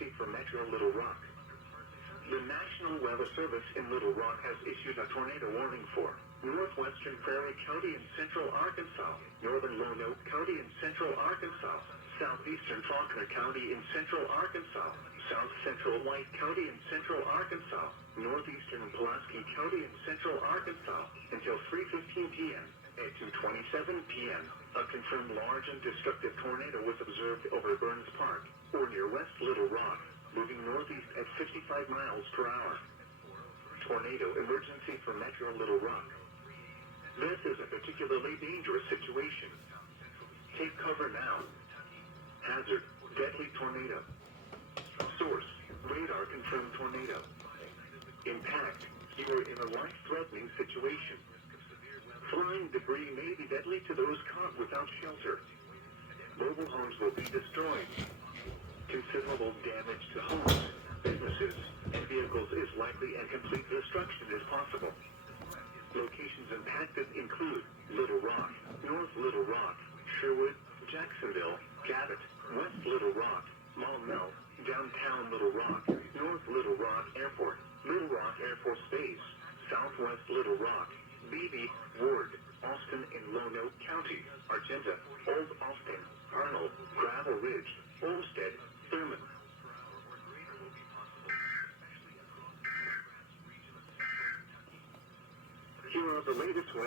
emergency for Metro Little Rock. The National Weather Service in Little Rock has issued a tornado warning for northwestern Prairie County in central Arkansas, northern Lonoke County in central Arkansas, southeastern Faulkner County in central Arkansas, south central White County in central Arkansas, northeastern Pulaski County in central Arkansas, until 3:15 p.m. At 2:27 p.m., a confirmed large and destructive tornado was observed over Burns Park, or near West Little Rock, moving northeast at 55 miles per hour. Tornado emergency for Metro Little Rock. This is a particularly dangerous situation. Take cover now. Hazard, deadly tornado. Source, radar confirmed tornado. Impact, you are in a life-threatening situation. Flying debris may be deadly to those caught without shelter. Mobile homes will be destroyed. Considerable damage to homes, businesses, and vehicles is likely, and complete destruction is possible. Locations impacted include Little Rock, North Little Rock, Sherwood, Jacksonville, Cabot, West Little Rock, Maumelle, downtown Little Rock, North Little Rock Airport, Little Rock Air Force Base, Southwest Little Rock, Beebe, Ward, Austin in Lonoke County, Argenta, Old Austin, Arnold, Gravel Ridge, Olmsted, Thurman. Here are the latest weather.